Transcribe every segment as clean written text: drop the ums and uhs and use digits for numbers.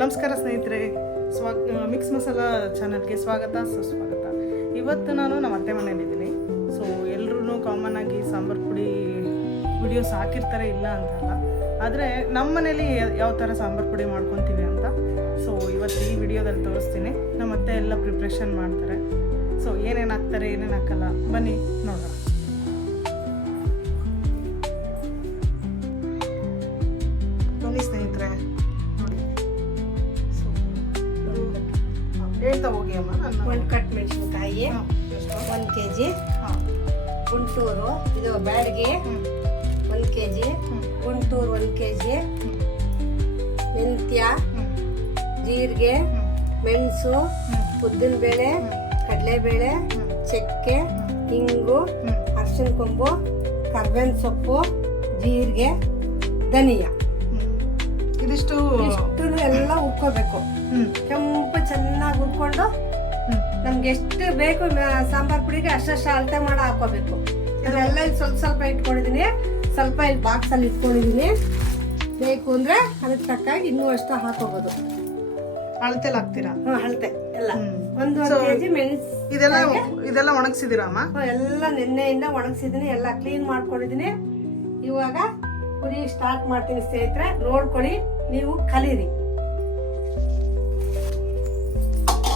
ನಮಸ್ಕಾರ ಸ್ನೇಹಿತರೆ, ಮಿಕ್ಸ್ ಮಸಾಲಾ ಚಾನಲ್ಗೆ ಸ್ವಾಗತ ಸುಸ್ವಾಗತ. ಇವತ್ತು ನಾನು ನಮ್ಮ ಅತ್ತೆ ಮನೇಲಿದ್ದೀನಿ. ಸೊ ಎಲ್ಲರೂ ಕಾಮನ್ ಆಗಿ ಸಾಂಬಾರು ಪುಡಿ ವಿಡಿಯೋಸ್ ಹಾಕಿರ್ತಾರೆ, ಇಲ್ಲ ಅಂತಲ್ಲ. ಆದರೆ ನಮ್ಮ ಮನೇಲಿ ಯಾವ ಥರ ಸಾಂಬಾರು ಪುಡಿ ಮಾಡ್ಕೊತೀವಿ ಅಂತ ಸೊ ಇವತ್ತು ಈ ವಿಡಿಯೋದಲ್ಲಿ ತೋರಿಸ್ತೀನಿ. ನಮ್ಮ ಅತ್ತೆ ಎಲ್ಲ ಪ್ರಿಪ್ರೇಷನ್ ಮಾಡ್ತಾರೆ. ಸೊ ಏನೇನು ಹಾಕ್ತಾರೆ, ಏನೇನು ಹಾಕಲ್ಲ, ಬನ್ನಿ ನೋಡೋಣ. ಬನ್ನಿ ಸ್ನೇಹಿತರೆ, ಹೇಳ್ತಾ ಹೋಗಿ ಅಮ್ಮ. ಒಂದು ಕಟ್ ಮೆಣಸಿನಕಾಯಿ, 1 kg ಗುಂಟೂರು, ಇದು ಬ್ಯಾಡಿಗೆ 1 kg, ಗುಂಟೂರು 1 kg, ಮೆಂತ್ಯ, ಜೀರಿಗೆ, ಮೆಣಸು, ಉದ್ದಿನಬೇಳೆ, ಕಡಲೆಬೇಳೆ, ಚಕ್ಕೆ, ಹಿಂಗು, ಅರಿಶಿನ ಕೊಂಬು, ಕರ್ಬೇವಿನ ಸೊಪ್ಪು, ಜೀರಿಗೆ, ಧನಿಯಾ. ಇದಿಷ್ಟು ಎಲ್ಲ ಹುರ್ಕೋಬೇಕು. ಕೆಂಪು ಚೆನ್ನಾಗಿ ಹುರ್ಕೊಂಡು ನಮ್ಗೆ ಎಷ್ಟು ಬೇಕು ಸಾಂಬಾರ್ ಪುಡಿಗೆ ಅಷ್ಟಷ್ಟು ಅಳತೆ ಮಾಡಿ ಹಾಕೋಬೇಕು. ಅದೆಲ್ಲ ಇಲ್ಲಿ ಸ್ವಲ್ಪ ಸ್ವಲ್ಪ ಇಟ್ಕೊಂಡಿದೀನಿ, ಸ್ವಲ್ಪ ಇಲ್ಲಿ ಬಾಕ್ಸ್ ಅಲ್ಲಿ ಇಟ್ಕೊಂಡಿದೀನಿ. ಬೇಕು ಅಂದ್ರೆ ಅದಕ್ಕೆ ತಕ್ಕಾಗಿ ಇನ್ನೂ ಅಷ್ಟು ಹಾಕೋಬಹುದು. ಅಳತೆಲ್ಲ ಹಾಕ್ತೀರಾ? ಅಳತೆ ಎಲ್ಲ 1 kg ಮೆಣಸು. ಇದೆಲ್ಲ ಒಣಗಿಸಿದಿರಾ ಅಮ್ಮ? ಎಲ್ಲ ನೆನ್ನೆಯಿಂದ ಒಣಗಿಸಿದೀನಿ, ಎಲ್ಲ ಕ್ಲೀನ್ ಮಾಡ್ಕೊಂಡಿದೀನಿ. ಇವಾಗ ಪುಡಿ ಸ್ಟಾರ್ಟ್ ಮಾಡ್ತೀನಿ ಸ್ನೇಹಿತರೆ, ನೋಡ್ಕೊಳ್ಳಿ, ನೀವು ಕಲೀರಿ.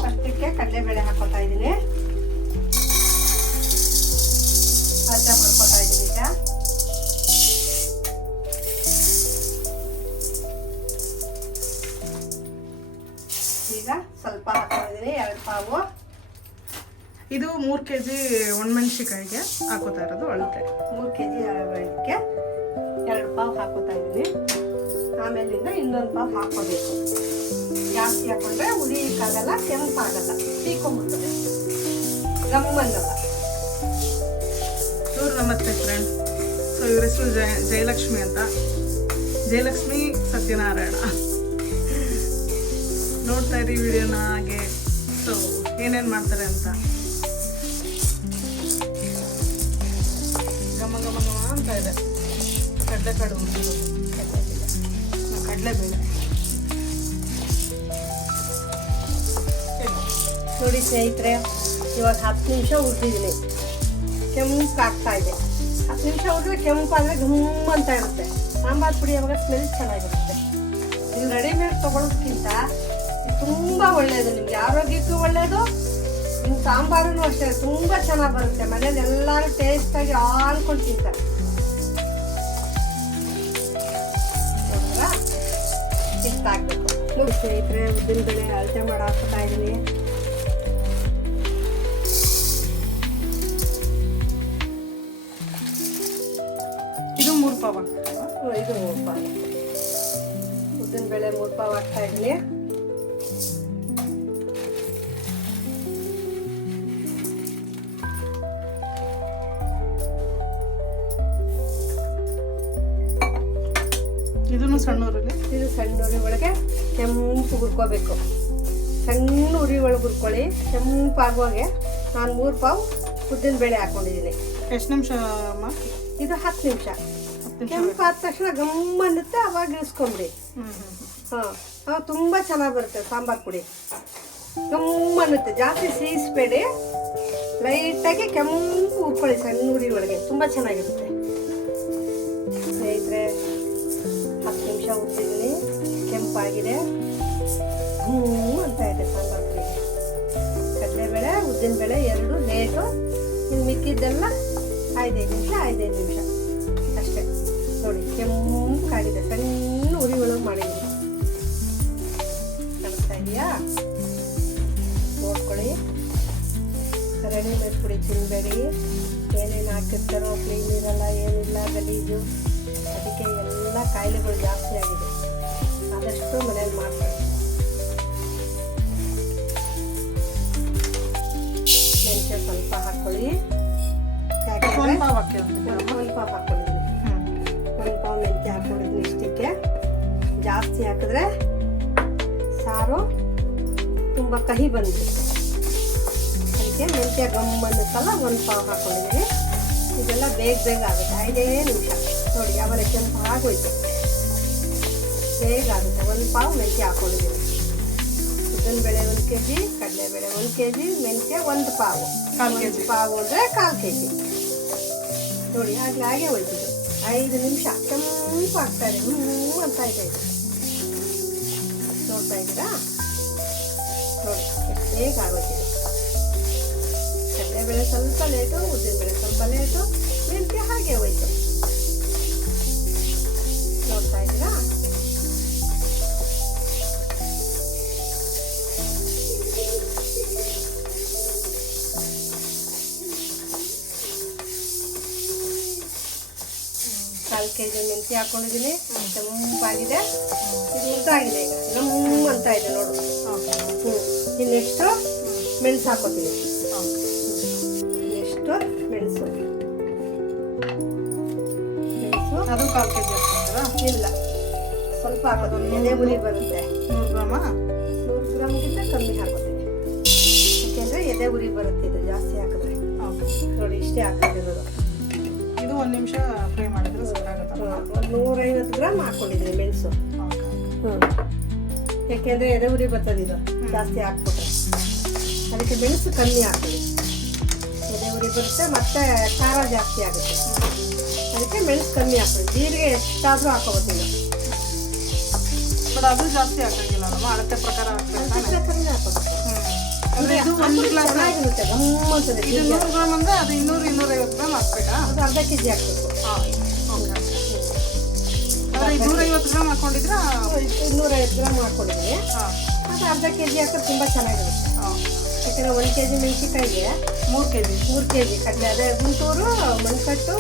ಫಸ್ಟಿಗೆ ಕಡಲೆಬೇಳೆ ಹಾಕೋತಾ ಇದ್ದೀನಿ, ಅರ್ಧ ಮಾಡ್ಕೋತಾ ಇದ್ದೀನಿ. ಈಗ ಸ್ವಲ್ಪ ಹಾಕೊಂಡಿದ್ದೀನಿ, 2 ಪಾವು. ಇದು 3 kg ಒಣಮೆಣಸಿಕಾಯಿಗೆ ಹಾಕೋತಾ ಇರೋದು ಅಳತೆ. 3 kg ಗೆ 2 ಪಾವು ಹಾಕೋತಾ ಇದ್ದೀನಿ. ಆಮೇಲಿಂದ ಇನ್ನೊಂದು ಪಾವು ಹಾಕೋಬೇಕು. ಜಾಸ್ತಿ ಹಾಕೊಂಡ್ರೆ ಉರಿಯಕ್ಕಾಗಲ್ಲ, ಕೆಂಪಾಗಲ್ಲ, ಸೀಕೊಂಡ್ಬಿಡ್ತದೆ, ಗಮ್ಮನ್ನಲ್ಲ. ಇವ್ರು ನಮ್ಮ ಅತ್ತೆ ಫ್ರೆಂಡ್. ಸೊ ಇವ್ರ ಹೆಸರು ಜಯಲಕ್ಷ್ಮಿ ಅಂತ. ಜಯಲಕ್ಷ್ಮಿ ಸತ್ಯನಾರಾಯಣ. ನೋಡ್ತಾ ಇರಿ ವಿಡಿಯೋನ ಹಾಗೆ. ಸೊ ಏನೇನು ಮಾಡ್ತಾರೆ ಅಂತ. ಘಮ ಘಮ ಘಮ ಅಂತ ಇದೆ. ಕಡಲೆಕಾಳು, ಕಡಲೆಬೇಳೆ ನೋಡಿ ಸ್ನೇಹಿತರೆ, ಇವಾಗ 10 ನಿಮಿಷ ಹುರಿದಿದ್ದೀನಿ. ಕೆಂಪು ಆಗ್ತಾ ಇದೆ. 10 ನಿಮಿಷ ಹುರಿದ್ರೆ ಕೆಂಪಾದರೆ ಘಮ್ ಅಂತ ಇರುತ್ತೆ. ಸಾಂಬಾರು ಪುಡಿ ಅವಾಗ ಸ್ಮೆಲ್ ಚೆನ್ನಾಗಿರುತ್ತೆ. ನೀವು ರೆಡಿಮೇಡ್ ತೊಗೊಳೋದಕ್ಕಿಂತ ತುಂಬ ಒಳ್ಳೆಯದು, ನಿಮ್ಗೆ ಆರೋಗ್ಯಕ್ಕೂ ಒಳ್ಳೆಯದು, ನಿಮ್ಮ ಸಾಂಬಾರು ಅಷ್ಟೇ ತುಂಬ ಚೆನ್ನಾಗಿ ಬರುತ್ತೆ. ಮನೇಲಿ ಎಲ್ಲರೂ ಟೇಸ್ಟಾಗಿ ಆಳ್ಕೊಂಡು ತಿಂತಾರೆ. ಇಷ್ಟ ಆಗಬೇಕು. ನೋಡಿ ಸ್ನೇಹಿತರೆ, ಉದ್ದಿನಬೇಳೆ ಅಳತೆ ಮಾಡಿ ಹಾಕ್ತಾ ಇದ್ದೀನಿ. ಇದು 3 ಪಾವು. ಇದು 3 ಪಾವು ಉದ್ದಿನಬೇಳೆ, 3 ಪಾವು ಹಾಕ್ತಾ ಇದ್ದೀನಿ. ಇದನ್ನು ಸಣ್ಣ ಉರಿಲಿ. ಇದು ಸಣ್ಣ ಉರಿ ಒಳಗೆ ಕೆಂಪು ಹುರ್ಕೋಬೇಕು. ಸಣ್ಣ ಉರಿ ಒಳಗೆ ಹುರ್ಕೊಳ್ಳಿ. ಕೆಂಪಾಗುವಾಗೆ ನಾನು 3 ಪಾವು ಉದ್ದಿನಬೇಳೆ ಹಾಕೊಂಡಿದ್ದೀನಿ. ಎಷ್ಟು ನಿಮಿಷ ಅಮ್ಮ? ಇದು 10 ನಿಮಿಷ. ಕೆಂಪು ಆದ ತಕ್ಷಣ ಗಮ್ಮ ಅನ್ನುತ್ತೆ, ಅವಾಗ ಇಳಿಸ್ಕೊಂಬಿಡಿ. ಅವಾಗ ತುಂಬ ಚೆನ್ನಾಗಿ ಬರುತ್ತೆ ಸಾಂಬಾರು ಪುಡಿ. ಗಮ್ಮ ಅನ್ನುತ್ತೆ, ಜಾಸ್ತಿ ಸೀಸ್ಬೇಡಿ, ಲೈಟಾಗಿ ಕೆಂಪು ಹುರ್ಕೊಳ್ಳಿ ಸಣ್ಣ ಉರಿ ಒಳಗೆ, ತುಂಬ ಚೆನ್ನಾಗಿರುತ್ತೆ ಸ್ನೇಹಿತರೆ. 10 ನಿಮಿಷ ಹುರ್ತಿದ್ದೀನಿ, ಕೆಂಪಾಗಿದೆ, ಹ್ಞೂ ಅಂತ ಇದೆ ಸಾಂಬಾರು ಪುಡಿ. ಕಡಲೆಬೇಳೆ, ಉದ್ದಿನಬೇಳೆ 2 ಲೇಟು. ಇನ್ನು ಮಿಕ್ಕಿದ್ದೆಲ್ಲ 5 ನಿಮಿಷ ಅಷ್ಟೇ. ನೋಡಿ ಕೆಂಪಾಗಿದೆ, ಸಣ್ಣ ಉರಿ ಒಳಗೆ ಮಾಡಿದ್ದೀನಿ. ಕಾಣಿಸ್ತಾ ಇದೆಯಾ? ನೋಡ್ಕೊಳ್ಳಿ. ರೆಡಿಮೇಡ್ ಪುಡಿ ತಿನ್ನಬೇಡಿ. ಏನೇನು ಹಾಕಿರ್ತಾರೋ ಕ್ಲೀನ್ ಇರಲ್ಲ, ಏನಿಲ್ಲ, ಗಲೀಜು. ಅದಕ್ಕೆ ಎಲ್ಲ ಕಾಯಿಲೆಗಳು ಜಾಸ್ತಿ ಆಗಿದೆ. ಆದಷ್ಟು ಮನೇಲಿ ಮಾಡ್ತಾರೆ. ಮೆಣಸು ಸ್ವಲ್ಪ ಹಾಕ್ಕೊಳ್ಳಿ. ಸ್ವಲ್ಪ ಒಂದು ಪಾವು ಹಾಕ್ಕೊಂಡಿದ್ದೀನಿ. 1 ಪಾವು ಮೆಂತ್ಯ ಹಾಕ್ಕೊಂಡಿದ್ದೀನಿ. ಇಷ್ಟಕ್ಕೆ ಜಾಸ್ತಿ ಹಾಕಿದ್ರೆ ಸಾರು ತುಂಬ ಕಹಿ ಬಂದ್ಬಿಡುತ್ತೆ. ಅದಕ್ಕೆ ಮೆಂತ್ಯ ಗಮ್ ಬಂದುತ್ತಲ್ಲ, 1 ಪಾವು ಹಾಕ್ಕೊಂಡಿದ್ದೀನಿ. ಇದೆಲ್ಲ ಬೇಗ ಆಗುತ್ತೆ. 5 ನಿಮಿಷ ನೋಡಿ, ಆಮೇಲೆ ಕೆಂಪು ಆಗೋಯ್ತು. ಬೇಗ ಆಗುತ್ತೆ. 1 ಪಾವು ಮೆಂತ್ಯ ಹಾಕೊಂಡಿದ್ದೀನಿ. ಉದ್ದಿನಬೇಳೆ 1 kg, ಕಡಲೆಬೇಳೆ 1 kg, ಮೆಂತ್ಯ 1 ಪಾವು. 1/4 kg. ಪಾವು ಅಂದರೆ 1/4 kg. ನೋಡಿ ಹಾಗೆ ಹೋಯ್ತಿದ್ದು 5 ನಿಮಿಷ ಕೆಂಪು ಆಗ್ತಾ ಇದೆ, ಅಂತ ಇದೆ ಇದು. ನೋಡ್ತಾ ಇದ್ದೀರಾ? ನೋಡಿ ಎಷ್ಟು ಬೇಗ ಆಗೋಯ್ತಿದೆ. ಕಡಲೆಬೇಳೆ ಸ್ವಲ್ಪ ಲೇಟು, ಉದ್ದಿನಬೇಳೆ ಸ್ವಲ್ಪ ಲೇಟು, ಮೆಂತ್ಯ ಹಾಗೆ ಹೋಯ್ತು. ನೋಡ್ತಾ ಇದ್ದೀರಾ? ಕಾಲು kg ಮೆಂತ್ಯ ಹಾಕೊಂಡಿದ್ದೀನಿ, ಕೆಂಪಾಗಿದೆ. ಇದು ಉದ್ದಾಗಿದೆ ಈಗ, ಅಂತ ಇದೆ ನೋಡು. ಇನ್ನೆಷ್ಟು ಮೆಣಸು ಹಾಕೋತೀನಿ. ಇನ್ನೆಷ್ಟು ಮೆಣಸು ಅದು 1/4 kg ಹಾಕ್ಕೊಂತೀರಾ? ಇಲ್ಲ, ಸ್ವಲ್ಪ ಹಾಕೋತೀನಿ, ಎದೆ ಉರಿ ಬರುತ್ತೆ. 100 ಗ್ರಾಮ? 100 ಗ್ರಾಮ್ಗಿಂತ ಕಮ್ಮಿ ಹಾಕೋತೀನಿ, ಯಾಕೆಂದರೆ ಎದೆ ಉರಿ ಬರುತ್ತೆ ಇದು ಜಾಸ್ತಿ ಹಾಕಿದ್ರೆ. ನೋಡಿ ಇಷ್ಟೇ ಹಾಕೊಂಡಿರೋದು. ಇದು 1 ನಿಮಿಷ ಫ್ರೈ ಮಾಡಿದ್ರೆ ಸಾಕಾಗುತ್ತಲ್ಲ? 150 ಗ್ರಾಮ್ ಹಾಕೊಂಡಿದ್ದೀನಿ ಮೆಣಸು. ಯಾಕೆಂದರೆ ಎದೆ ಉರಿ ಬರ್ತದೆ ಇದು ಜಾಸ್ತಿ ಹಾಕ್ಬಿಟ್ರೆ, ಅದಕ್ಕೆ ಮೆಣಸು ಕಮ್ಮಿ ಹಾಕ್ತೀವಿ. ಎದೆ ಉರಿ ಬರುತ್ತೆ ಮತ್ತೆ ಖಾರ ಜಾಸ್ತಿ ಆಗುತ್ತೆ, ಅದಕ್ಕೆ ಮೆಣಸು ಕಮ್ಮಿ ಹಾಕ್ತೀವಿ. ಜೀರಿಗೆ ಎಷ್ಟಾದರೂ ಹಾಕೋಬೋದಿಲ್ಲ, ಬಟ್ ಅದು ಜಾಸ್ತಿ ಹಾಕಂಗಿಲ್ಲ ನಮ್ಮ ಅಳತೆ ಪ್ರಕಾರ ಹಾಕ್ಬೇಕು. ಕಮ್ಮಿ ಹಾಕೋಬೇಕು. ಅಂದ್ರೆ ಇದು 1 ಗ್ಲಾಸ್ ಚೆನ್ನಾಗಿರುತ್ತೆ, ಗಮ್ಮಂತದೆ. ಇದು 100 ಗ್ರಾಮ್ ಅಂದ್ರೆ ಅದು 200-250 ಗ್ರಾಮ್ ಹಾಕ್ಬೇಕಾ? ಅದು ಅರ್ಧ kg ಹಾಕ್ಬೇಕು. ಅಂದ್ರೆ 250 ಗ್ರಾಮ್ ಹಾಕೊಂಡಿದ್ರೆ 250 ಗ್ರಾಮ್ ಹಾಕೊಂಡಿದ್ದೀನಿ. ಅದು ಅರ್ಧ kg ಹಾಕಿದ್ರೆ ತುಂಬ ಚೆನ್ನಾಗಿರುತ್ತೆ. ಯಾಕಂದರೆ 1 kg ಮೆಣಸಿಕಾಯಿಗೆ 3 kg ಕಡಲೆ, ಅದೇ ಗುಂಟೂರು ಮಣ್ಕಟ್ಟು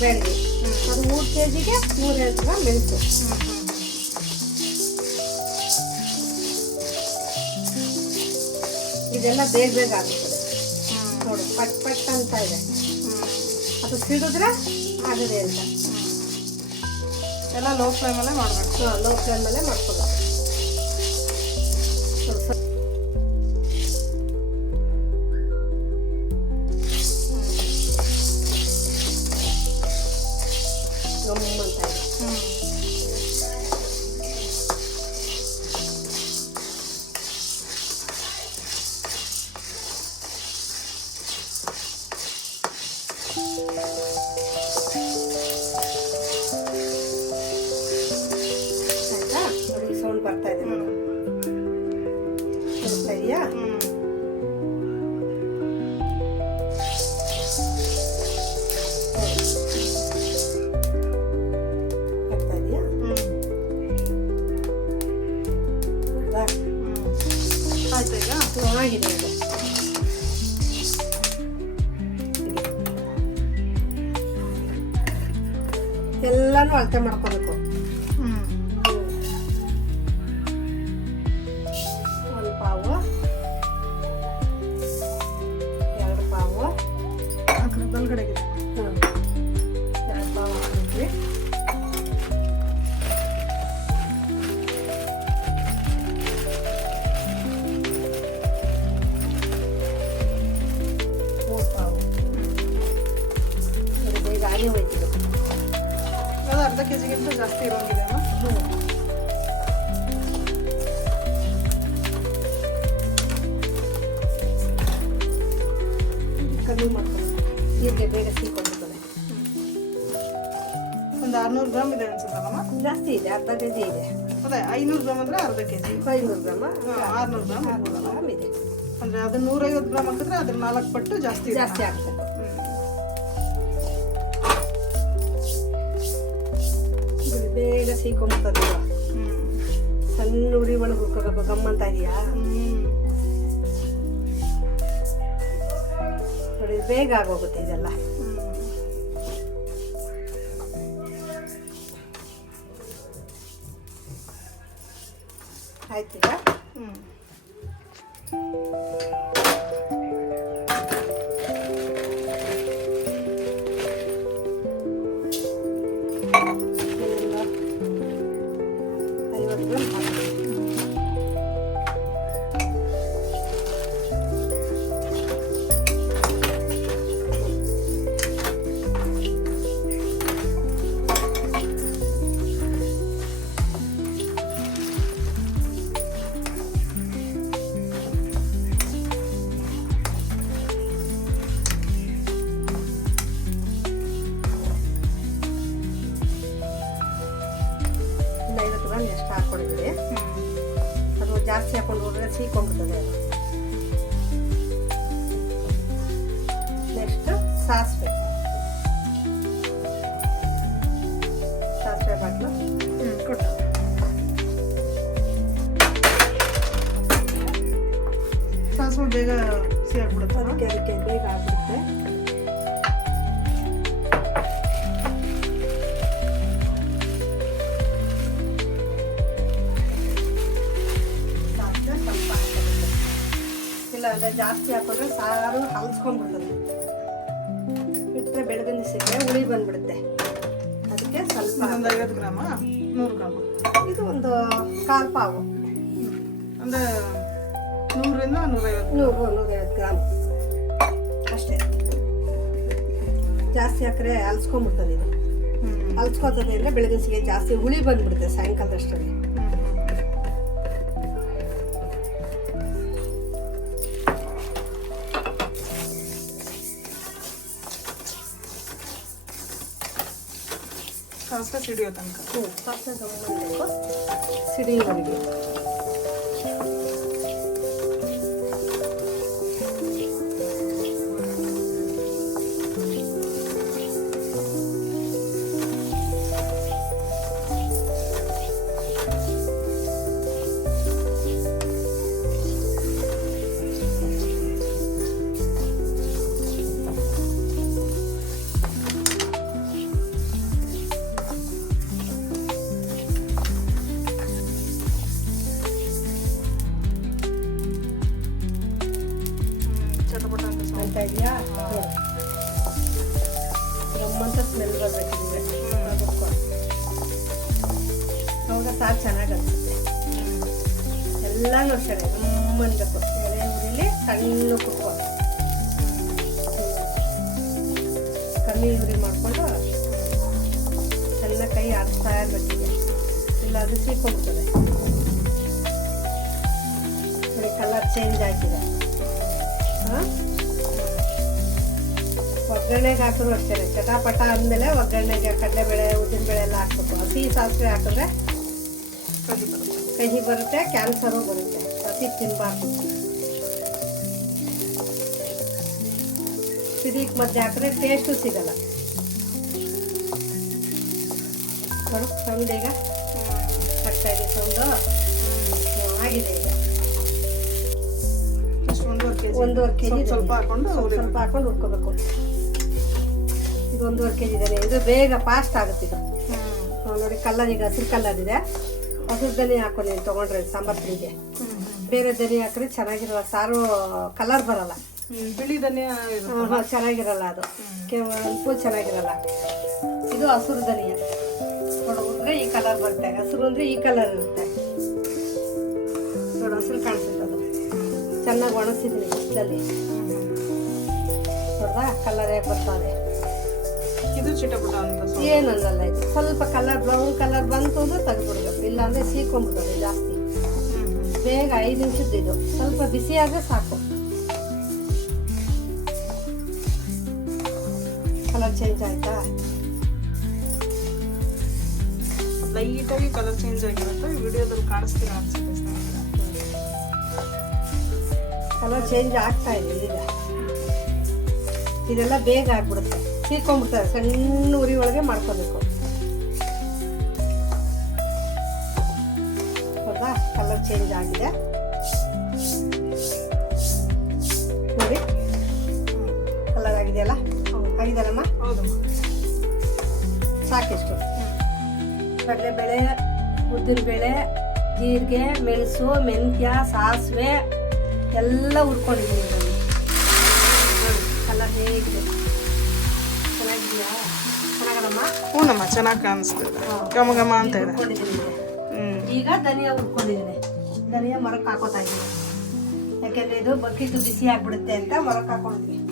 ಬೆಳ್ಳಿ, ಅದು 3 kgಗೆ 150 ಗ್ರಾಮ್ ಮೆಣಸು. ಇದೆಲ್ಲ ಬೇಗ ಆಗುತ್ತದೆ. ನೋಡು ಪಟ್ ಪಟ್ ಅಂತ ಇದೆ, ಅದು ಸಿಡಿದ್ರೆ ಆಗದೆ ಅಂತ. ಎಲ್ಲ ಲೋ ಫ್ಲೇಮಲ್ಲೇ ಮಾಡಬೇಕು. ಲೋ ಫ್ಲೇಮಲ್ಲೇ ಮಾಡ್ಕೊಬೇಕು. ಸ್ವಲ್ಪ ಗಮ್ಮಂತ ಇದೆ. ಆಯ್ತಾ? ನೋಡಿ ಸೌಂಡ್ ಬರ್ತಾ ಇದೆ, ಬರ್ತಾ ಇದೆಯಾ? ಬರ್ತಾ ಇದೆಯಾ? ಆಯ್ತು ಈಗ ಆಗಿದೆ ಇದು. ಎಲ್ಲಾನು ಅಳತೆ ಮಾಡ್ಕೋಬೇಕು. 1 ಪಾವು, 2 ಪಾವು, ಆ ಕಡೆ ಬಲ್ಗಡೆಗೆ 2 ಪಾವು ಹಾಕಿದ್ವಿ. ಬೇಗ ಆಗಿ ಹೋಯ್ತಿದ್ದು. ಅದು ಅರ್ಧ kg-ಗಿಂತ ಜಾಸ್ತಿ ಇರೋಂಗಿದೆ ಅಮ್ಮ. ಕಮ್ಮಿ ಮಾಡ್ಕೊಂಡು ಜೀರಿಗೆ ಬೇಗ ಸೀಕೊಂಡಿರ್ತದೆ. ಒಂದು 600 ಗ್ರಾಮ್ ಇದೆ ಅನ್ಸುತ್ತಲ್ಲಮ್ಮ? ಜಾಸ್ತಿ ಇದೆ, ಅರ್ಧ kg ಇದೆ. ಅದೇ 500 ಗ್ರಾಮ್ ಅಂದ್ರೆ ಅರ್ಧ kg, 500 ಗ್ರಾಮ, 600 ಗ್ರಾಮ್ ಇರ್ಬೋದಲ್ಲ? ಗ್ರಾಮ್ ಇದೆ. ಅಂದ್ರೆ ಅದು 150 ಗ್ರಾಮ್ ಹಾಕಿದ್ರೆ ಅದ್ರ 4 ಪಟ್ಟು ಜಾಸ್ತಿ ಇದೆ. ಜಾಸ್ತಿ ಆಗ್ತದೆ. ಬೇಗ ಸೀಕೊಂಡ್ಬಿಡ್ತದೆ. ಸಣ್ಣ ಉರಿ ಒಳಗೆ ಹುರ್ಕೋಬೇಕು. ಗಮ್ಮಂತ ಇದೆಯಾ? ನೋಡಿ ಬೇಗ ಆಗೋಗುತ್ತೆ ಇದೆಲ್ಲ. ಆಯ್ತೀಗ 50 ಗ್ರಾಮ್ ಎಷ್ಟು ಹಾಕ್ಕೊಂಡಿದ್ದೀವಿ. ಅದು ಜಾಸ್ತಿ ಹಾಕೊಂಡು ಹೋದ್ರೆ ಸೀಕೊಂಡ್ಬಿಡ್ತದೆ ಅದು. ನೆಕ್ಸ್ಟ್ ಸಾಸಿವೆ ಬಾಟ್ಲು ಕೊಟ್ಟು ಸಾಸಿವೆ ಬೇಗ ಸಿಹಿ ಆಗ್ಬಿಡುತ್ತೆ. ಅದಕ್ಕೆ ಬೇಗ ಆಗ್ಬಿಡುತ್ತೆ. ಸಾಸಿವೆ ಸ್ವಲ್ಪ ಹಾಕೋಬೇಕು. ಇಲ್ಲ ಅಂದರೆ ಜಾಸ್ತಿ ಹಾಕೊಂಡ್ರೆ ಸಾರು ಹಲ್ಸ್ಕೊಂಡ್ಬಿಡ್ತದೆ. ಬಿಟ್ಟರೆ ಬೆಳಗಿನ ಸಿಕ್ಕರೆ ಹುಳಿ ಬಂದ್ಬಿಡುತ್ತೆ. ಅದಕ್ಕೆ ಸ್ವಲ್ಪ ಒಂದು 50 ಗ್ರಾಮ 100 ಗ್ರಾಮ ಇದು ಒಂದು 1/4 ಪಾವು ಅಂದರೆ 100ರಿಂದ 150 150 ಗ್ರಾಮ್ ಅಷ್ಟೇ. ಜಾಸ್ತಿ ಹಾಕಿದ್ರೆ ಹಲ್ಸ್ಕೊಂಡ್ಬಿಡ್ತದೆ. ಇದು ಹಲ್ಸ್ಕೊತದೆ ಅಂದರೆ ಬೆಳಗಿನ ಸಿಗೆ ಜಾಸ್ತಿ ಹುಳಿ ಬಂದ್ಬಿಡುತ್ತೆ ಸಾಯಂಕಾಲದಷ್ಟರಲ್ಲಿ. ಸಾಸಿವೆ ಸಿಡಿಯೋ ತನಕ ಸಾಸಿವೆ ತಗೊಂಡ್ಬಂದಬೇಕು ಸಿಡಿಯೋವರೆಗೆ. ಅಂತ ಇದೆಯಾ ಗಮ್ಮಂತ ಸ್ಮೆಲ್ ಬರಬೇಕು ನಿಮಗೆ. ಅವಾಗ ಸಾರು ಚೆನ್ನಾಗಿ ಅನಿಸುತ್ತೆ. ಎಲ್ಲನೂ ಅಷ್ಟೇ ಗಮ್ಮನ್ಬೇಕು. ಎಳೆ ಉರಿಲಿ ಸಣ್ಣ ಕುಕ್ಕೋ ಕಮ್ಮಿ ಉರಿ ಮಾಡಿಕೊಂಡು ಚೆನ್ನಾಗಿ ಕೈ ಆಡಿಸ್ತಾ ಇರಬೇಕಿದೆ. ಇಲ್ಲ ಅದು ಸೀಕೊಂಡ್ಬಿಡ್ತದೆ. ನೋಡಿ ಕಲರ್ ಚೇಂಜ್ ಆಗಿದೆ. ಹಾಂ, ಒಗ್ಗರಣೆಗೆ ಹಾಕಿದ್ರು ಅಷ್ಟೇ ಚಟಾಪಟ ಅಂದಮೇಲೆ ಒಗ್ಗರಣೆಗೆ ಕಡಲೆಬೇಳೆ ಉದ್ದಿನಬೇಳೆ ಎಲ್ಲ ಹಾಕ್ಬೇಕು. ಹಸಿ ಸಾಸಿವೆ ಹಾಕಿದ್ರೆ ಕಹಿ ಬರುತ್ತೆ, ಕ್ಯಾನ್ಸರು ಬರುತ್ತೆ. ಹಸಿ ತಿನ್ನಬಾರ್ದು. ಸಿಡಿಗೆ ಮಧ್ಯೆ ಹಾಕಿದ್ರೆ ಟೇಸ್ಟು ಸಿಗಲ್ಲ. ನೋಡು ಸೌಂಡ್ ಈಗ ಆಗ್ತಾ ಇದೆ. ಸೌಂಡು ಆಗಿದೆ ಈಗ. 1.5 kg ಸ್ವಲ್ಪ ಹಾಕೊಂಡು ಹುರ್ಕೋಬೇಕು. ಇದು 1.5 kg ಇದೆ. ಇದು ಬೇಗ ಫಾಸ್ಟ್ ಆಗುತ್ತೆ. ಇದು ನೋಡಿ ಕಲ್ಲರ್ ಈಗ ಹಸಿರು ಕಲ್ಲರ್ ಇದೆ. ಹಸಿರು ದನಿ ಹಾಕೊಂಡು ನೀವು ತೊಗೊಂಡ್ರೆ ಸಾಂಬಾರು ಪುಡಿಗೆ. ಬೇರೆ ದನಿ ಹಾಕಿದ್ರೆ ಚೆನ್ನಾಗಿರಲ್ಲ ಸಾರು, ಕಲರ್ ಬರಲ್ಲ. ಬಿಳಿ ಧನಿಯಾ ಚೆನ್ನಾಗಿರಲ್ಲ. ಅದು ಉಪ್ಪು ಚೆನ್ನಾಗಿರಲ್ಲ. ಇದು ಹಸಿರು ಧನಿಯ ನೋಡಿದ್ರೆ ಈ ಕಲರ್ ಬರುತ್ತೆ. ಹಸಿರು ಅಂದರೆ ಈ ಕಲರ್ ಇರುತ್ತೆ. ನೋಡಿ ಹಸಿರು ಕಾಣಿಸುತ್ತೆ. ಅದು ಚೆನ್ನಾಗಿ ಒಣಗಿಸಿದ್ದೀನಿ ಬಿಸಿಲಲ್ಲಿ. ನೋಡ್ದಾ ಕಲರ್ ಹೇಗೆ ಬರ್ತದೆ. ಇದು ಚಿಟಪುಟ ಅಂತ ಏನಲ್ಲ. ಇದು ಸ್ವಲ್ಪ ಕಲರ್ ಬ್ರೌನ್ ಕಲರ್ ಬಂತು ಅಂದ್ರೆ ತೆಗೆದ್ಬಿಡ್ಬೇಕು. ಇಲ್ಲಾಂದ್ರೆ ಸೀಕೊಂಡ್ಬಿಡ್ತದೆ ಜಾಸ್ತಿ. ಬೇಗ 5 ನಿಮಿಷದ್ದು. ಇದು ಸ್ವಲ್ಪ ಬಿಸಿ ಆದರೆ ಸಾಕು. ಕಲರ್ ಚೇಂಜ್ ಆಯ್ತಾ? ಲೈಟಾಗಿ ಕಲರ್ ಚೇಂಜ್ ಆಗಿರುತ್ತೆ. ವಿಡಿಯೋದಲ್ಲಿ ಕಾಣಿಸ್ತೀರ ಅನ್ಸುತ್ತೆ ಸ್ನೇಹಿತರೆ. ಕಲರ್ ಚೇಂಜ್ ಆಗ್ತಾ ಇದೆ ಈಗ. ಇದೆಲ್ಲ ಬೇಗ ಆಗ್ಬಿಡುತ್ತೆ. ಸೀಕೊಂಡ್ಬಿಡ್ತಾರೆ. ಸಣ್ಣ ಉರಿ ಒಳಗೆ ಮಾಡ್ಕೋಬೇಕು. ಹೌದಾ? ಕಲರ್ ಚೇಂಜ್ ಆಗಿದೆ ನೋಡಿ. ಕಲರ್ ಆಗಿದೆಯಲ್ಲ? ಆಗಿದೆಯಲ್ಲಮ್ಮ? ಹೌದು, ಸಾಕಿಷ್ಟು. ಕಡಲೆಬೇಳೆ, ಉದ್ದಿನಬೇಳೆ, ಜೀರಿಗೆ, ಮೆಣಸು, ಮೆಂತ್ಯ, ಸಾಸಿವೆ ಎಲ್ಲ ಹುರ್ಕೊಂಡಿದ್ದೀನಿ ಇದರಲ್ಲಿ. ನೋಡಿ ಕಲರ್ ಹೇಗಿದೆ. ಚೆನ್ನಾಗಿದೆಯಾ? ಚೆನ್ನಾಗದಮ್ಮ? ಹ್ಞೂನಮ್ಮ, ಚೆನ್ನಾಗಿ ಕಾಣಿಸ್ತದೆ. ಘಮ ಘಮ ಅಂತ ಇದೆ. ಈಗ ಧನಿಯಾ ಹುರ್ಕೊಂಡಿದ್ದೀನಿ. ಧನಿಯಾ ಮರಕ್ಕೆ ಹಾಕೋತಾ ಇದ್ದೀನಿ. ಯಾಕೆಂದರೆ ಇದು ಬಕ್ಕಿಟ್ಟು ಬಿಸಿ ಆಗಿಬಿಡುತ್ತೆ ಅಂತ ಮರಕ್ಕೆ ಹಾಕೊಂಡಿದ್ದೀನಿ.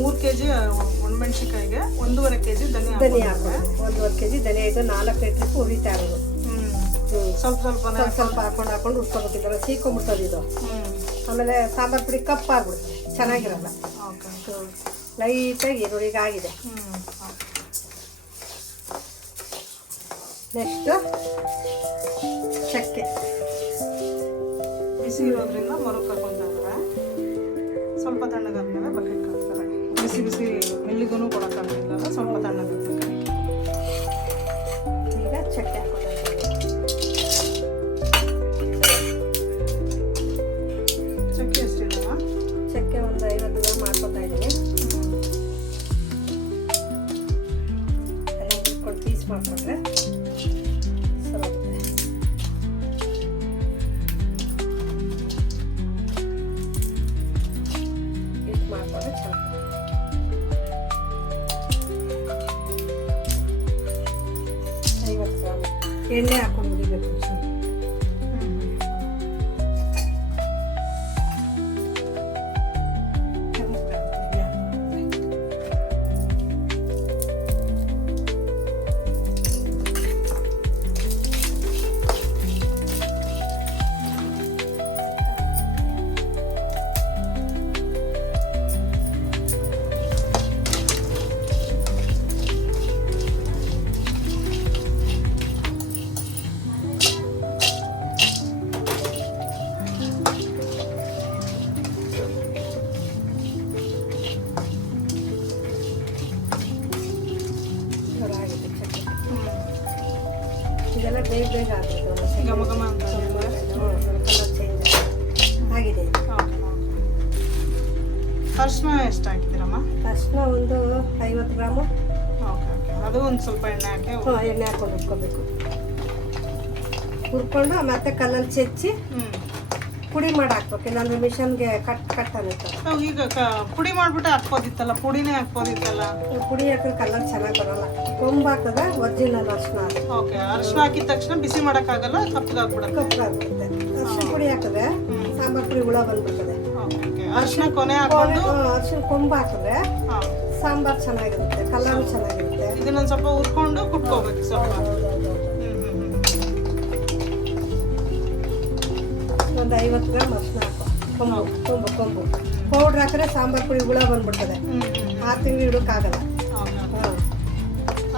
3 kg ಒಣಮೆಣಸಿಕಾಯಿಗೆ 1.5 kg ಧನಿಯಾ ಹಾಕೋದು. 1.5 kg ಧನಿಯಾ. ಇದು 4 ಲೀಟ್ರಿಗೆ ಹುರಿತಾ ಇರೋದು. ಸ್ವಲ್ಪ ಸ್ವಲ್ಪ ಹಾಕೊಂಡು ಉಟ್ಕೊಬೇಕಿದ್ರೆ ಸೀಕೊಂಡ್ಬಿಡ್ತದೆ ಇದು. ಆಮೇಲೆ ಸಾಂಬಾರು ಪುಡಿ ಕಪ್ಪಾಗ್ಬಿಡುತ್ತೆ, ಚೆನ್ನಾಗಿರಲ್ಲ. ಲೈಟಾಗಿ ನೋಡಿ ಈಗ ಆಗಿದೆ. ನೆಕ್ಸ್ಟು ಚಕ್ಕೆ ಬಿಸಿ ಇರೋದ್ರಿಂದ ಮರುಕ್ ಹಾಕೊಂತಾರೆ. ಸ್ವಲ್ಪ ತಣ್ಣಗಾದ್ಮೇಲೆ ಬಕೆಟ್ ಹಾಕ್ತಾರೆ. ಬಿಸಿ ಬಿಸಿ ಮೆಲ್ಲಿಗೂ ಕೊಡೋಕ್ಕಾಗ್ತಿಲ್ಲ, ಸ್ವಲ್ಪ ತಣ್ಣಗಾಗ್ಬೇಕು. ಈಗ ಚಕ್ಕೆ ಹಾಕೋದು. ಚಕ್ಕೆ ಎಷ್ಟಿಲ್ಲ? ಚಕ್ಕೆ ಒಂದು 50 ಗ್ರಾಮ್ ಮಾಡ್ಕೊತಾ ಇದ್ದೀನಿ. ಎಲ್ಲ ಮುಟ್ಕೊಂಡು ಪೀಸ್ ಮಾಡಿಕೊಂಡ್ರೆ ಸರೋಗುತ್ತೆ. ಇಷ್ಟು ಮಾಡಿಕೊಂಡ್ರೆ ಚೆನ್ನಾಗಿ. ಎಣ್ಣೆ ಹಾಕೊಂಡು ಹುರಿಬೇಕು. ಇದೆಲ್ಲ ಬೇಗ ಬೇಗ ಆಗುತ್ತೆ. ಘಮ ಘಮ ಅಂತ ಕಲರ್ ಚೇಂಜ್ ಆಗಿದೆ. ಅರ್ಶಿನ ಎಷ್ಟು ಹಾಕಿದ್ದೀರಮ್ಮ? ಅರ್ಶಿನ ಒಂದು 50 ಗ್ರಾಮು. Okay okay. ಅದು ಒಂದು ಸ್ವಲ್ಪ ಎಣ್ಣೆ ಹಾಕಿ ಎಣ್ಣೆ ಹಾಕೊಂಡು ಹುರ್ಕೋಬೇಕು. ಹುರ್ಕೊಂಡು ಮತ್ತೆ ಕಲ್ಲಲ್ಲಿ ಚೆಚ್ಚಿ ಪುಡಿ ಮಾಡಿ ಹಾಕ್ಬೇಕು. ಇಲ್ಲಾಂದ್ರೆ ಮಿಷನ್ಗೆ ಕಟ್ ಅನ್ನುತ್ತೆ. ಈಗ ಪುಡಿ ಮಾಡ್ಬಿಟ್ಟು ಹಾಕ್ಬೋದಿತ್ತಲ್ಲ, ಪುಡಿನೇ ಹಾಕ್ಬೋದಿತ್ತಲ್ಲ. ಪುಡಿ ಹಾಕಿದ್ರೆ ಕಲರ್ ಚೆನ್ನಾಗಿ ಬರಲ್ಲ. ಕೊಂಬು ಹಾಕಿದ್ರೆ ಒರಿಜಿನಲ್ ಅರ್ಶಿನ. ಓಕೆ. ಅರ್ಶಿನ ಹಾಕಿದ ತಕ್ಷಣ ಬಿಸಿ ಮಾಡೋಕ್ಕಾಗಲ್ಲ, ಕಪ್ಪಗಾಗ್ಬಿಡುತ್ತೆ. ಕಪ್ಪಾಗ್ಬಿಡುತ್ತೆ. ಅರ್ಶಿನ ಪುಡಿ ಹಾಕಿದ್ರೆ ಸಾಂಬಾರ್ ಪುಡಿ ಹುಳ ಬಂದ್ಬಿಡ್ತದೆ. ಅರ್ಶಿನ ಕೊನೆ ಹಾಕೊಂಡು ಅರ್ಶಿನ ಕೊಂಬು ಹಾಕಿದ್ರೆ ಸಾಂಬಾರ್ ಚೆನ್ನಾಗಿರುತ್ತೆ, ಕಲರ್ ಚೆನ್ನಾಗಿರುತ್ತೆ. ಇದನ್ನೊಂದು ಸ್ವಲ್ಪ ಹುರ್ಕೊಂಡು ಕುಟ್ಕೋಬೇಕು ಸ್ವಲ್ಪ. ಒಂದು 50 ಗ್ರಾಮ್ ಅರ್ಶಿನ ಹಾಕೋ. ಕೊಂಬು ಪೌಡ್ರ್ ಹಾಕಿದ್ರೆ ಸಾಂಬಾರ್ ಪುಡಿ ಹುಳ ಬಂದ್ಬಿಡ್ತದೆ. 6 ತಿಂಗಳು ಇಡೋಕ್ಕಾಗಲ್ಲ.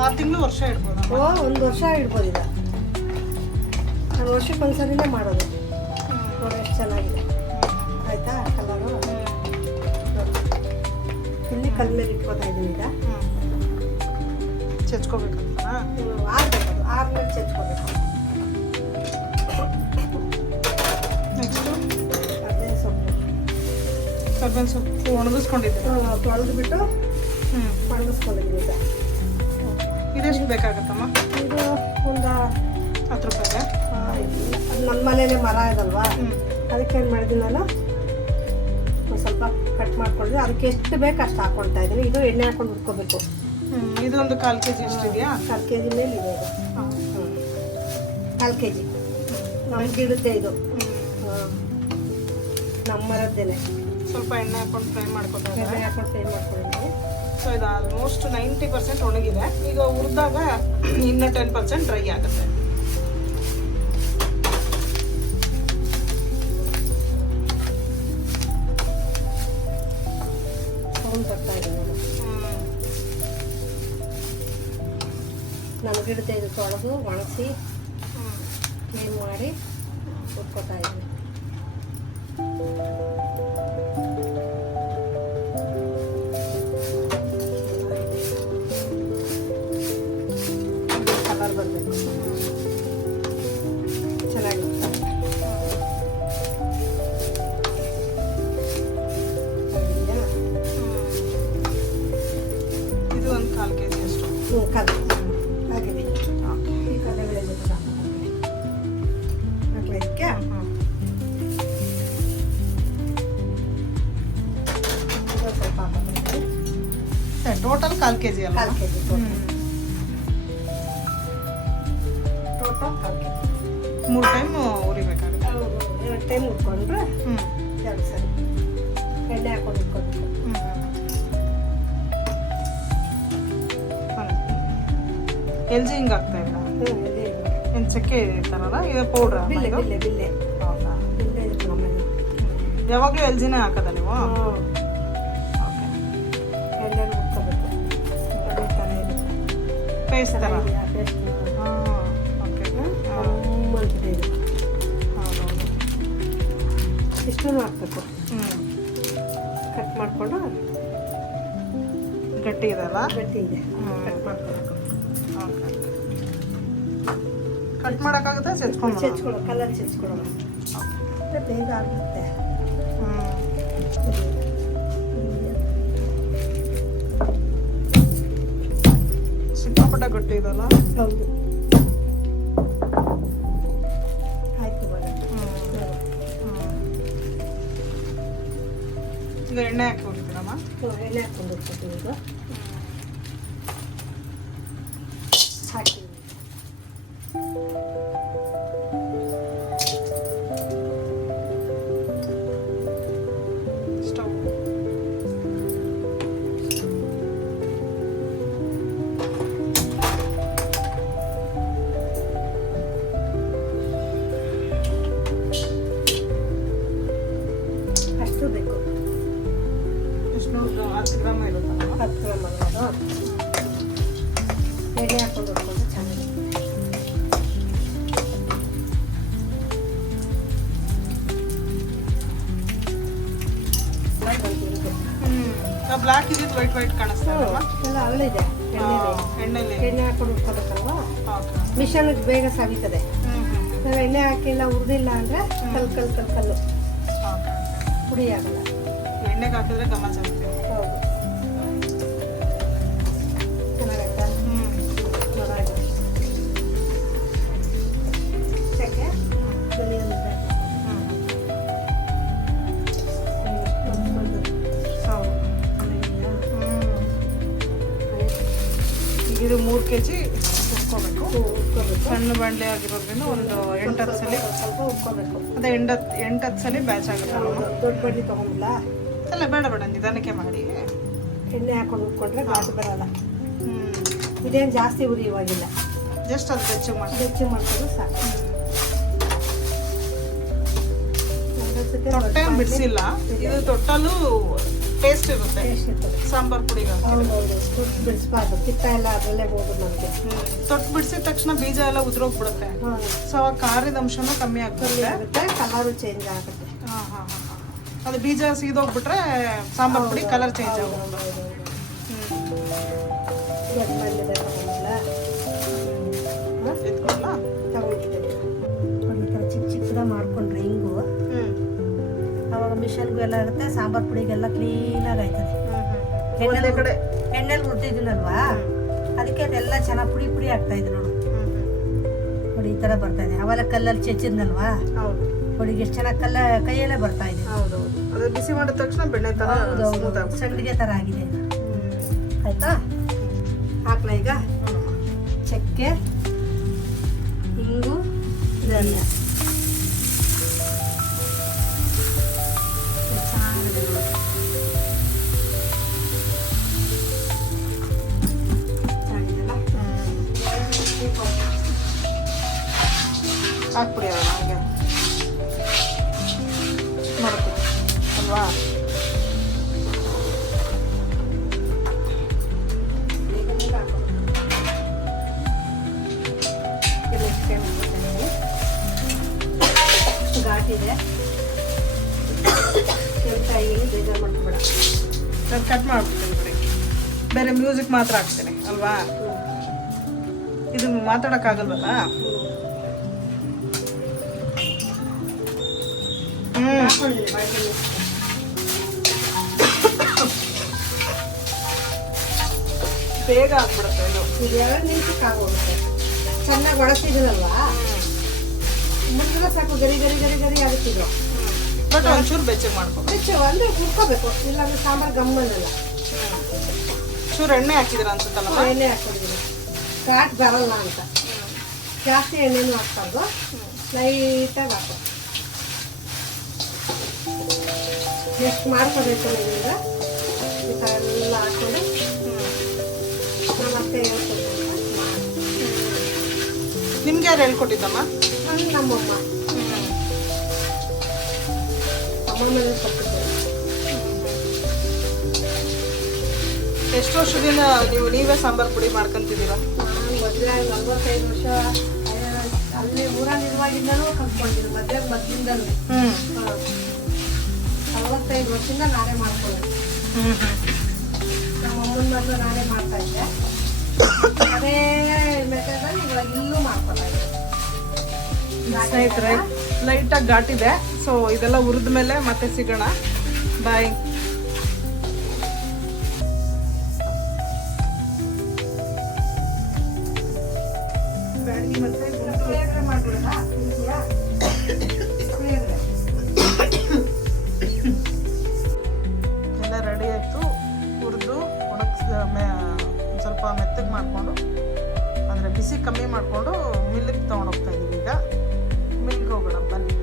6 ತಿಂಗಳು ವರ್ಷ ಇಡ್ಬೋದು. ಒಂದು ವರ್ಷ ಇಡ್ಬೋದು. ಈಗ ನಾನು ವರ್ಷಕ್ಕೆ ಒಂದ್ಸರಿನೇ ಮಾಡೋದು. ನೋಡಿ ಎಷ್ಟು ಚೆನ್ನಾಗಿದೆ ಆಯ್ತಾ ಕಲರು. ಇಲ್ಲಿ ಕಲ್ ಮೇಲೆ ಇಟ್ಕೋತಾ ಇದ್ದೀನಿ. ಈಗ ಚೆಚ್ಕೋಬೇಕಂತ ಆರ್ಬೇಕು. ಆರ್ಮೇಲೆ ಚೆಚ್ಕೋಬೇಕು. ನೆಕ್ಸ್ಟು ಕರ್ಬೇವಿನ ಸೊಪ್ಪು. ಕರ್ಬೇವಿನ ಸೊಪ್ಪು ಒಣಗಿಸ್ಕೊಂಡಿದ್ದೀವಿ. ತೊಳೆದ್ಬಿಟ್ಟು ಒಣಗಿಸ್ಕೊಂಡಿದ್ದೀನಿ. ಈಗ ಇದೆಷ್ಟು ಬೇಕಾಗತ್ತಮ್ಮ? ಇದು ಒಂದು 10 ರೂಪಾಯಿಗೆ. ಅದು ನಮ್ಮ ಮನೇಲೆ ಮರ ಇದಲ್ವಾ, ಅದಕ್ಕೆ ಏನು ಮಾಡಿದ್ದೀನಿ ನಾನು ಒಂದು ಸ್ವಲ್ಪ ಕಟ್ ಮಾಡ್ಕೊಂಡಿದ್ದೆ. ಅದಕ್ಕೆ ಎಷ್ಟು ಬೇಕು ಅಷ್ಟು ಹಾಕ್ಕೊಳ್ತಾ ಇದ್ದೀನಿ. ಇದು ಎಣ್ಣೆ ಹಾಕೊಂಡು ಹುರ್ಕೋಬೇಕು. ಇದೊಂದು 1/4 kg ಎಷ್ಟಿದೆಯಾ? 1/4 kg ಮೇಲೆ ಇದೆ ಇದು. 1/4 kg ನಮ್ಗೆ ಇಡುತ್ತೆ ಇದು. ನಮ್ಮ ಮರದ್ದೇನೆ. ಸ್ವಲ್ಪ ಎಣ್ಣೆ ಹಾಕೊಂಡು ಫ್ರೈ ಮಾಡ್ಕೊತಾರೆ. ಎಣ್ಣೆ ಹಾಕೊಂಡು ಫ್ರೈ ಮಾಡ್ಕೊಂಡಿದ್ದೀನಿ. ಸೊ ಇದು ಆಲ್ಮೋಸ್ಟ್ 90% ಒಣಗಿದೆ. ಈಗ ಹುರಿದಾಗ ಇನ್ನು 10% ಡ್ರೈ ಆಗುತ್ತೆ. ಸೌಂಡ್ ಬರ್ತಾ ಇದೆ ನೋಡಿ. ನಮಗಿಡುತ್ತೆ ಇದು. ತೊಳೆದು ಒಣಗಿಸಿ ಕ್ಲೀನ್ ಮಾಡಿ ಹುರ್ಕೋತಾ ಇದ್ದೀನಿ. ಕಲರ್ ಬರಬೇಕು ಚೆನ್ನಾಗಿರುತ್ತೆ. ಇದು ಒಂದು 1/4 kg ಅಷ್ಟು. ಕಲರ್ ಆಗಿದೆ. ಈ ಕಡಲೆಬೇಳೆ ಜೊತೆ ಹಾಕಲಿಕ್ಕೆ ಸ್ವಲ್ಪ ಹಾಕೋಬೇಕು. ಟೋಟಲ್ 1/4 kg ಅಲ್ಲ? 1/4 kg ಟೋಟಲ್ 1/4 kg. 3 ಟೈಮ್ ಉರಿಬೇಕಾಗುತ್ತೆ. 2 ಟೈಮ್ ಉಟ್ಕೊಂಡ್ರೆ 2 ಸರಿ ಎಣ್ಣೆ ಹಾಕೊಂಡು ಇಟ್ಕೊಬೇಕು. ಎಲ್ ಜಿ ಹಿಂಗೆ ಆಗ್ತಾ ಇಲ್ಲ. ಏನು ಚಕ್ಕೆ ಇರ್ತಾರಲ್ಲ, ಇದು ಪೌಡ್ರ್. ಬಿಲ್ಲೆ ಬಿಲ್ಲೆ ಬಿಲ್ಲೆ ಹೌದಾ? ಬಿಲ್ಲೆ ಇರುತ್ತೆ ನಮ್ಮಲ್ಲಿ. ಯಾವಾಗಲೂ ಎಲ್ ಜಿನೇ ಹಾಕೋದ ನೀವು? ಹ್ಞೂ. ಓಕೆ. ಎಣ್ಣೆ ಪೇಸ್ಟ್ ಥರ. ಪೇಸ್ಟ್ ಹಾಂ ಓಕೆ. ಅಂತಿದೆ ಇದು. ಹೌದೌದು. ಇಷ್ಟೂ ಹಾಕ್ಬೇಕು. ಕಟ್ ಮಾಡಿಕೊಂಡು ಗಟ್ಟಿ ಇದೆಲ್ಲ. ಗಟ್ಟಿ ಇದೆ, ಕಟ್ ಮಾಡ್ಕೊಬೇಕು. ಓಕೆ. ಕಟ್ ಮಾಡೋಕ್ಕಾಗುತ್ತೆ? ಚೆಚ್ಕೊಳ್ಳೋ, ಕಲರ್ ಚೆಚ್ಕೊಳ್ಳೋಣ. ಬೇಗ ಆಗುತ್ತೆ. ಸಿಕ್ಕಾಪಟ್ಟೆ ಗಟ್ಟಿ ಇದಲ್ಲ. ಹೌದು. ಆಯ್ತು ಇವಾಗ. ಈಗ ಎಣ್ಣೆ ಹಾಕಿ ಹೋಗ್ತೀರಮ್ಮ? ಎಣ್ಣೆ ಹಾಕೊಂಡು ಹೋಗ್ತೀವಿ ಈಗ. ಹಾಕಿ ಸ್ಟವ್. ಅಷ್ಟು ಬೇಕು. ಎಷ್ಟು 10 ಗ್ರಾಮ್ ಇರುತ್ತಲ್ಲ? 10 ಗ್ರಾಮ್ ಅಲ್ವಾ? ಎಣ್ಣೆ ಹಾಕೊಂಡು ಹೋಗ್ಕೊಂಡು ಚೆನ್ನಾಗಿ. ಬ್ಲಾಕ್ ಇದ್ದಿದ್ದು ವೈಟ್ ವೈಟ್ ಕಾಣಿಸ್ತಾ ಇದೆಯಲ್ಲ? ಎಲ್ಲ ಅಲ್ಲಿದೆ ಎಣ್ಣೆಲಿ. ಎಣ್ಣೆ ಹಾಕೊಂಡು ಉಟ್ಕೋಬೇಕಲ್ವಾ? ಓಕೆ. ಮಿಷನ್ಗೆ ಬೇಗ ಸವಿತದೆ. ನಾವು ಎಣ್ಣೆ ಹಾಕಿಲ್ಲ ಹುರಿದಿಲ್ಲ ಅಂದರೆ ಕಲ್ಲು ಓಕೆ. ಪುಡಿ ಆಗಲ್ಲ. ಎಣ್ಣೆಗೆ ಹಾಕಿದ್ರೆ ಘಮ ಜಾಸ್ತಿ. ಹೌದು. ಚೆನ್ನಾಗೈತಾ? ನೋಡಾಯ್ತು. ಚಕ್ಕೆ ಬೆಳೆಯೋದು ಇದು 3 kg ಹುರ್ಕೋಬೇಕು. ಉಟ್ಕೋಬೇಕು. ಸಣ್ಣ ಬಾಣಲೆ ಆಗಿರೋದ್ರಿಂದ ಒಂದು 8-10 ಸಲ. ಸ್ವಲ್ಪ ಉಟ್ಕೋಬೇಕು. ಅದೇ 8-10 ಸಲ ಬ್ಯಾಚ್ ಆಗುತ್ತಲ್ಲ? ದೊಡ್ಡ ಬಡ್ಡಿ ತೊಗೊಂಬಿಲ್ಲ. ಅಲ್ಲ ಬೇಡ ನಿಧಾನಕ್ಕೆ ಮಾಡಿ. ಎಣ್ಣೆ ಹಾಕೊಂಡು ಉಟ್ಕೊಂಡ್ರೆ ಘಾಟು ಬರಲ್ಲ. ಇದೇನು ಜಾಸ್ತಿ ಉರಿಯುವಾಗಿಲ್ಲ. ಜಸ್ಟ್ ಅದು ಬೆಚ್ಚಗೆ ಮಾಡಿ. ಬೆಚ್ಚಗೆ ಮಾಡ್ಕೊಂಡು ಸಾಕು. ತೊಟ್ಟೆ ಬಿಡಿಸಿಲ್ಲ. ಇದು ತೊಟ್ಟಲು ಟೇಸ್ಟ್ ಇರುತ್ತೆ ಸಾಂಬಾರ್ ಪುಡಿಗೆ. ಹೌದೌದು. ತುಟ್ಟು ಬಿಡಿಸ್ಬಾರ್ದು. ಪಿತ್ತ ಎಲ್ಲ ಅದರಲ್ಲೇ ಹೋಗೋದು ನಮಗೆ. ತೊಟ್ಟು ಬಿಡಿಸಿದ ತಕ್ಷಣ ಬೀಜ ಎಲ್ಲ ಉದುರೋಗ್ಬಿಡುತ್ತೆ. ಸೊ ಅವಾಗ ಖಾರದ ಅಂಶನೂ ಕಮ್ಮಿ ಆಗುತ್ತೆ, ಕಲರು ಚೇಂಜ್ ಆಗುತ್ತೆ. ಅದು ಬೀಜ ಸೀದೋಗ್ಬಿಟ್ರೆ ಸಾಂಬಾರ್ ಪುಡಿ ಕಲರ್ ಚೇಂಜ್ ಆಗುತ್ತೆ. ಚಿಕ್ಕ ಚಿಕ್ಕದ ಮಾಡ್ಕೊಂಡ್ರೆ ಹಿಂಗು ಅವಾಗ ಮಿಷನ್ಗೂ ಎಲ್ಲ ಆಗುತ್ತೆ. ಸಾಂಬಾರ್ ಪುಡಿಗೆಲ್ಲ ಕ್ಲೀನಾಗಿ ಆಯ್ತದೆ. ಎಣ್ಣೆಲಿ ಹುರಿದಿದ್ದೀನಲ್ವಾ, ಅದಕ್ಕೆ ಅದೆಲ್ಲ ಚೆನ್ನಾಗಿ ಪುಡಿ ಪುಡಿ ಆಗ್ತಾ ಇದೆ ನೋಡು. ನೋಡಿ ಈ ಥರ ಬರ್ತಾ ಇದೆ. ಅವೆಲ್ಲ ಕಲ್ಲಲ್ಲಿ ಚೆಚ್ಚಿದ್ನಲ್ವಾ, ಹೊಡಿಗೆ ಎಷ್ಟು ಚೆನ್ನಾಗಿ ಕೈಯಲ್ಲೇ ಬರ್ತಾ ಇದೆ. ಹೌದೌದು. ಅದು ಬಿಸಿ ಮಾಡಿದ ತಕ್ಷಣ ಬೆಣ್ಣೆ ಥರ ಸಂಡಿಗೆ ಥರ ಆಗಿದೆ. ಆಯ್ತಾ? ಹಾಕ್ಲ ಈಗ ಚಕ್ಕೆ, ಹಿಂಗು, ಧನಿಯಾ. ಹಾಕ್ಬಿಡಿ ಅದ ಹಾಗೆ ಮಾಡ್ತೀನಿ ಅಲ್ವಾ? ಘಾಟಿದೆ. ಕೆಂಪಾಗಿ ಬೇಜಾರು ಮಾಡ್ಕೊಬೇಡ. ನಾನು ಕಟ್ ಮಾಡ್ಬಿಡ್ತೀನಿ ಬಿಡಿ. ಬೇರೆ ಮ್ಯೂಸಿಕ್ ಮಾತ್ರ ಹಾಕ್ತೀನಿ ಅಲ್ವಾ? ಇದು ಮಾತಾಡೋಕ್ಕಾಗಲ್ವಲ್ಲ? ಬೇಗ ಆಗ್ಬಿಡುತ್ತೆ ಇದು. 2 ನಿಮಿಷಕ್ಕೆ ಆಗೋಗುತ್ತೆ. ಚೆನ್ನಾಗಿ ಒಣಗ್ತಿದ್ದೀನಲ್ವಾ, ಮುಂದೆ ಸಾಕು. ಗರಿ ಗರಿ ಗರಿ ಗರಿ ಆಗುತ್ತಿದ್ರು. ಬಟ್ ಒಂಚೂರು ಬೆಚ್ಚಗೆ ಮಾಡ್ಕೊ. ಬೆಚ್ಚಗೆ ಅಂದರೆ ಹುರ್ಕೋಬೇಕು, ಇಲ್ಲಾಂದ್ರೆ ಸಾಂಬಾರು ಗಮ್ಮನಲ್ಲ. ಚೂರು ಎಣ್ಣೆ ಹಾಕಿದಿರ ಅನ್ಸುತ್ತಲ್ಲ? ಎಣ್ಣೆ ಹಾಕೊಂಡಿದ್ದೀನಿ, ಘಾಟ್ ಬರಲ್ಲ ಅಂತ. ಜಾಸ್ತಿ ಎಣ್ಣೆನೂ ಹಾಕ್ಬಾರ್ದು, ಲೈಟಾಗಿ ಹಾಕೋ. ಎಷ್ಟು ಮಾಡ್ಕೋಬೇಕು ಈಗ ಈ ಥರ ಎಲ್ಲ ಹಾಕ್ಕೊಂಡು ನಾನು ಅತ್ತೆ ಹೇಳ್ಕೊಡ್ತೀನಿ. ನಿಮ್ಗೆ ಯಾರು ಹೇಳ್ಕೊಟ್ಟಿದ್ದಮ್ಮ? ನಮ್ಮಮ್ಮ ಅಮ್ಮ ಮೇಲೆ ಕೊಟ್ಟಿದ್ದೆ. ಎಷ್ಟು ವರ್ಷದಿಂದ ನೀವೇ ಸಾಂಬಾರು ಪುಡಿ ಮಾಡ್ಕೊಂತಿದ್ದೀರಾ? ನಾನು ಮದುವೆ 45 ವರ್ಷ ಅಲ್ಲಿ ಊರಲ್ಲಿರುವಾಗಿಂದಲೂ ಕಲ್ತ್ಕೊಂಡಿದ್ದು, ಮದುವೆಗೆ ಮೊದಲಿಂದಲೂ 45 ವರ್ಷದಿಂದ ನಾನೇ ಮಾಡ್ಕೊಂಡೆ. ನಮ್ಮ ಅಮ್ಮನ ಮೊದಲು ನಾನೇ ಮಾಡ್ತಾ ಇದ್ದೆ. ಅದೇ ಮೆಥಡಲ್ಲಿ ಇವಾಗ ಇಲ್ಲೂ ಮಾಡ್ಕೊತಾ ಇದ್ದೆ. ಸ್ನೇಹಿತರೆ, ಲೈಟಾಗಿ ಘಾಟಿದೆ. ಸೊ ಇದೆಲ್ಲ ಹುರಿದ ಮೇಲೆ ಮತ್ತೆ ಸಿಗೋಣ. ಬಾಯ್. ಬ್ಯಾಡಗಿ ಮತ್ತೆ ಎಲ್ಲ ರೆಡಿ ಆಯಿತು. ಹುರಿದು ಸ್ವಲ್ಪ ಮೆತ್ತಗೆ ಮಾಡಿಕೊಂಡು, ಅಂದರೆ ಬಿಸಿ ಕಮ್ಮಿ ಮಾಡಿಕೊಂಡು ಮಿಲ್ಲಿಗೆ ತೊಗೊಂಡೋಗ್ತಾ ಇದ್ದೀವಿ. ಈಗ ಮಿಲ್ಗೆ ಹೋಗೋಣ ಬನ್ನಿ.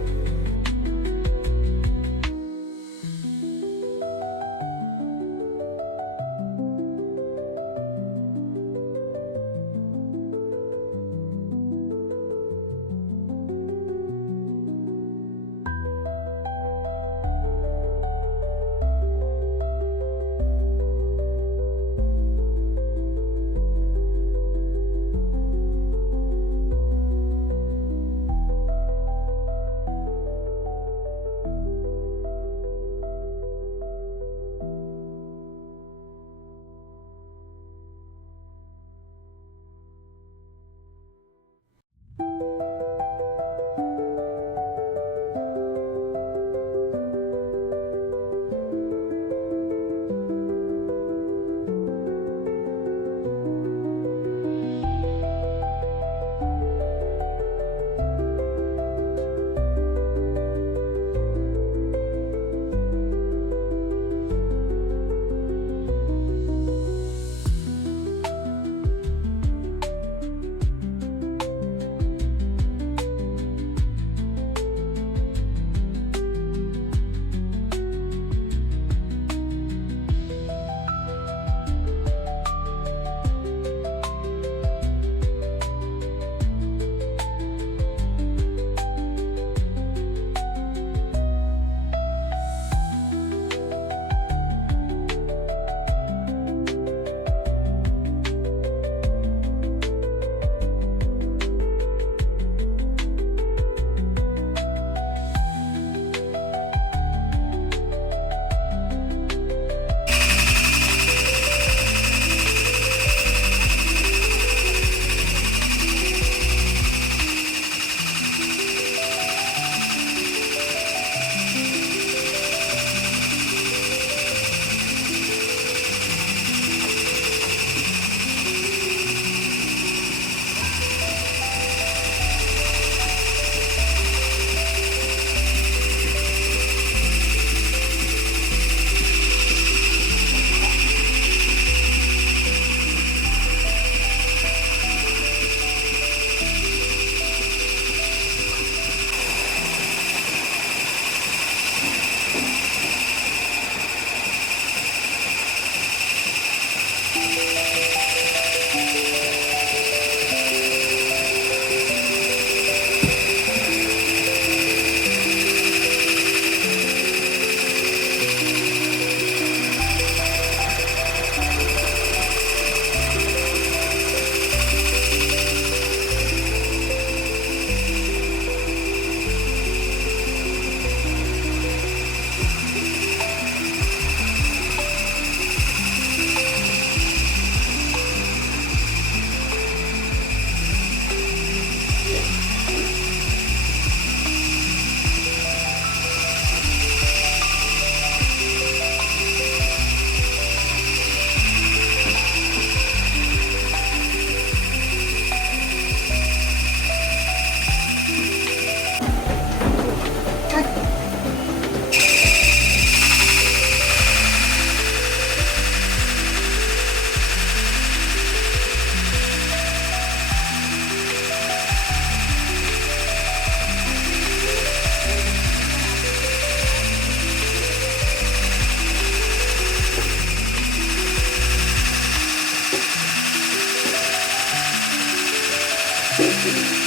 Thank you.